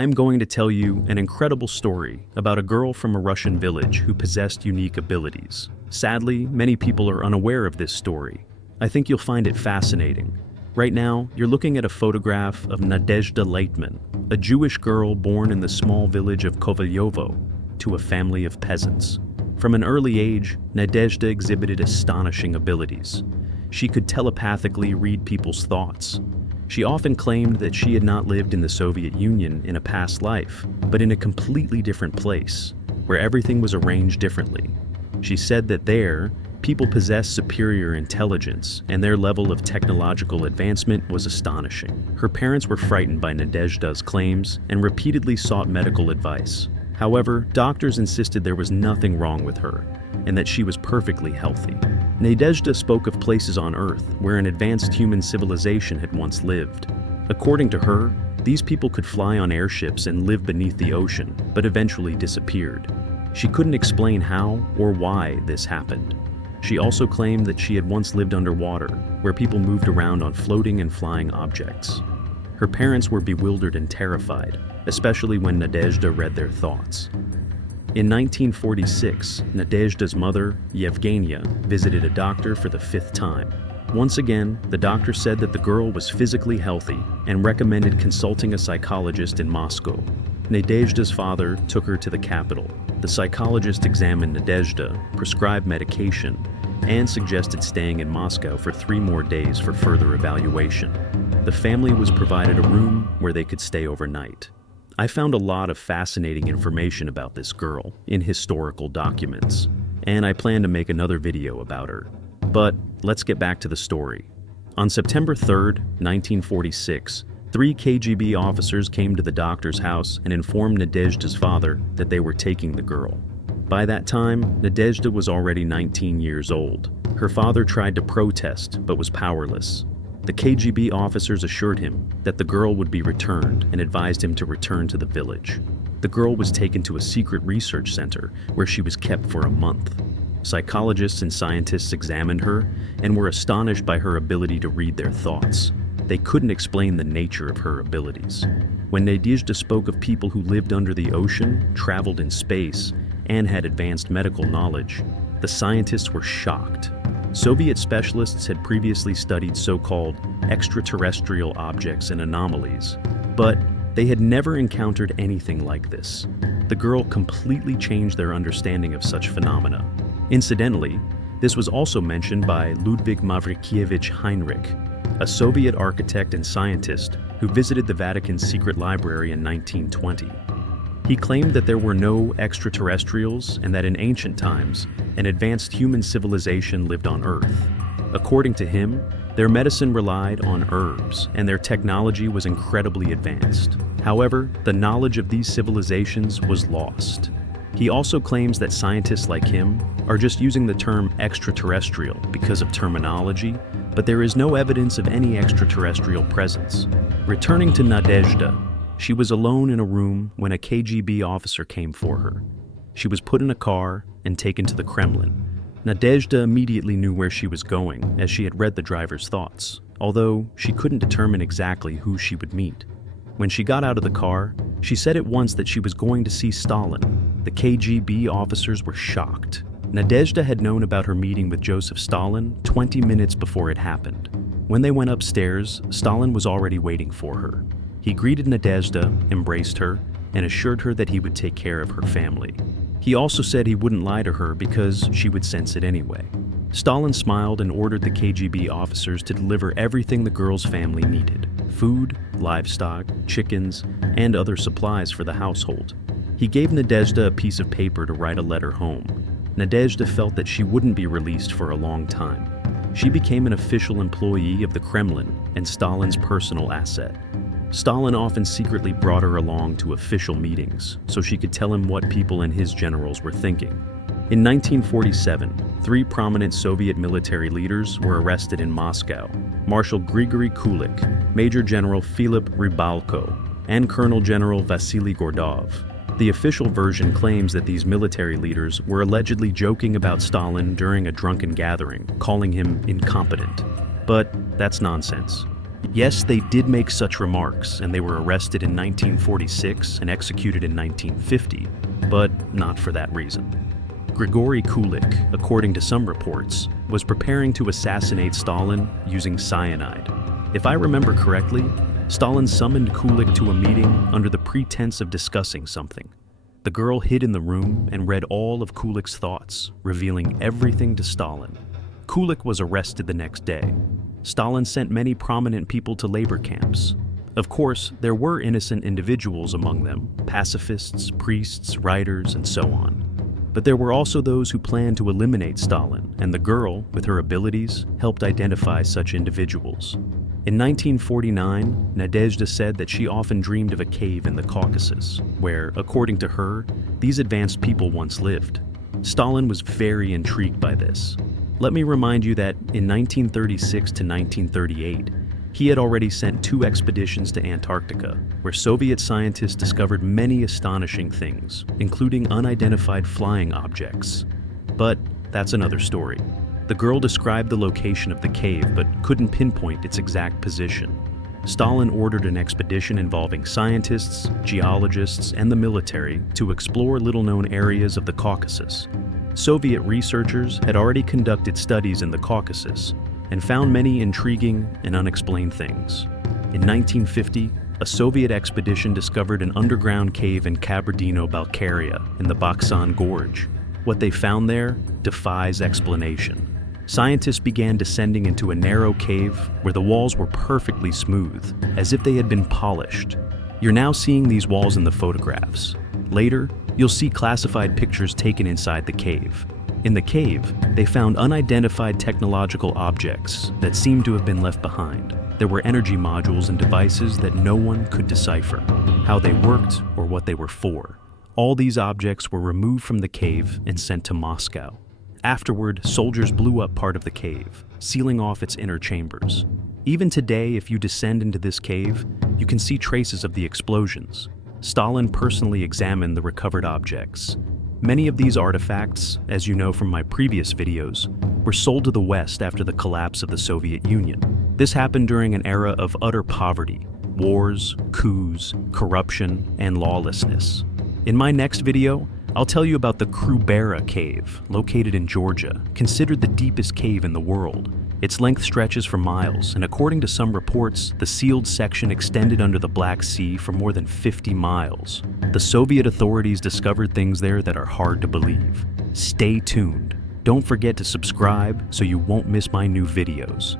I'm going to tell you an incredible story about a girl from a Russian village who possessed unique abilities. Sadly, many people are unaware of this story. I think you'll find it fascinating. Right now, you're looking at a photograph of Nadezhda Leytman, a Jewish girl born in the small village of Kovalyovo to a family of peasants. From an early age, Nadezhda exhibited astonishing abilities. She could telepathically read people's thoughts. She often claimed that she had not lived in the Soviet Union in a past life, but in a completely different place, where everything was arranged differently. She said that there, people possessed superior intelligence, and their level of technological advancement was astonishing. Her parents were frightened by Nadezhda's claims and repeatedly sought medical advice. However, doctors insisted there was nothing wrong with her, and that she was perfectly healthy. Nadezhda spoke of places on Earth where an advanced human civilization had once lived. According to her, these people could fly on airships and live beneath the ocean, but eventually disappeared. She couldn't explain how or why this happened. She also claimed that she had once lived underwater, where people moved around on floating and flying objects. Her parents were bewildered and terrified, especially when Nadezhda read their thoughts. In 1946, Nadezhda's mother, Yevgenia, visited a doctor for the 5th time. Once again, the doctor said that the girl was physically healthy and recommended consulting a psychologist in Moscow. Nadezhda's father took her to the capital. The psychologist examined Nadezhda, prescribed medication, and suggested staying in Moscow for 3 more days for further evaluation. The family was provided a room where they could stay overnight. I found a lot of fascinating information about this girl in historical documents, and I plan to make another video about her. But let's get back to the story. On September 3rd, 1946, 3 KGB officers came to the doctor's house and informed Nadezhda's father that they were taking the girl. By that time, Nadezhda was already 19 years old. Her father tried to protest, but was powerless. The KGB officers assured him that the girl would be returned and advised him to return to the village. The girl was taken to a secret research center where she was kept for a month. Psychologists and scientists examined her and were astonished by her ability to read their thoughts. They couldn't explain the nature of her abilities. When Nadezhda spoke of people who lived under the ocean, traveled in space, and had advanced medical knowledge, the scientists were shocked. Soviet specialists had previously studied so-called extraterrestrial objects and anomalies, but they had never encountered anything like this. The girl completely changed their understanding of such phenomena. Incidentally, this was also mentioned by Ludwig Mavrikievich Heinrich, a Soviet architect and scientist who visited the Vatican's secret library in 1920. He claimed that there were no extraterrestrials and that in ancient times, an advanced human civilization lived on Earth. According to him, their medicine relied on herbs and their technology was incredibly advanced. However, the knowledge of these civilizations was lost. He also claims that scientists like him are just using the term extraterrestrial because of terminology, but there is no evidence of any extraterrestrial presence. Returning to Nadezhda, she was alone in a room when a KGB officer came for her. She was put in a car and taken to the Kremlin. Nadezhda immediately knew where she was going, as she had read the driver's thoughts, although she couldn't determine exactly who she would meet. When she got out of the car, she said at once that she was going to see Stalin. The KGB officers were shocked. Nadezhda had known about her meeting with Joseph Stalin 20 minutes before it happened. When they went upstairs, Stalin was already waiting for her. He greeted Nadezhda, embraced her, and assured her that he would take care of her family. He also said he wouldn't lie to her because she would sense it anyway. Stalin smiled and ordered the KGB officers to deliver everything the girl's family needed: food, livestock, chickens, and other supplies for the household. He gave Nadezhda a piece of paper to write a letter home. Nadezhda felt that she wouldn't be released for a long time. She became an official employee of the Kremlin and Stalin's personal asset. Stalin often secretly brought her along to official meetings so she could tell him what people and his generals were thinking. In 1947, 3 prominent Soviet military leaders were arrested in Moscow: Marshal Grigory Kulik, Major General Philip Rybalko, and Colonel General Vasily Gordov. The official version claims that these military leaders were allegedly joking about Stalin during a drunken gathering, calling him incompetent. But that's nonsense. Yes, they did make such remarks, and they were arrested in 1946 and executed in 1950, but not for that reason. Grigory Kulik, according to some reports, was preparing to assassinate Stalin using cyanide. If I remember correctly, Stalin summoned Kulik to a meeting under the pretense of discussing something. The girl hid in the room and read all of Kulik's thoughts, revealing everything to Stalin. Kulik was arrested the next day. Stalin sent many prominent people to labor camps. Of course, there were innocent individuals among them, pacifists, priests, writers, and so on. But there were also those who planned to eliminate Stalin, and the girl, with her abilities, helped identify such individuals. In 1949, Nadezhda said that she often dreamed of a cave in the Caucasus, where, according to her, these advanced people once lived. Stalin was very intrigued by this. Let me remind you that in 1936 to 1938, he had already sent 2 expeditions to Antarctica, where Soviet scientists discovered many astonishing things, including unidentified flying objects. But that's another story. The girl described the location of the cave but couldn't pinpoint its exact position. Stalin ordered an expedition involving scientists, geologists, and the military to explore little-known areas of the Caucasus. Soviet researchers had already conducted studies in the Caucasus and found many intriguing and unexplained things. In 1950, a Soviet expedition discovered an underground cave in Kabardino-Balkaria in the Baksan Gorge. What they found there defies explanation. Scientists began descending into a narrow cave where the walls were perfectly smooth, as if they had been polished. You're now seeing these walls in the photographs. Later, you'll see classified pictures taken inside the cave. In the cave, they found unidentified technological objects that seemed to have been left behind. There were energy modules and devices that no one could decipher, how they worked or what they were for. All these objects were removed from the cave and sent to Moscow. Afterward, soldiers blew up part of the cave, sealing off its inner chambers. Even today, if you descend into this cave, you can see traces of the explosions. Stalin personally examined the recovered objects. Many of these artifacts, as you know from my previous videos, were sold to the West after the collapse of the Soviet Union. This happened during an era of utter poverty, wars, coups, corruption, and lawlessness. In my next video, I'll tell you about the Krubera Cave, located in Georgia, considered the deepest cave in the world. Its length stretches for miles, and according to some reports, the sealed section extended under the Black Sea for more than 50 miles. The Soviet authorities discovered things there that are hard to believe. Stay tuned. Don't forget to subscribe so you won't miss my new videos.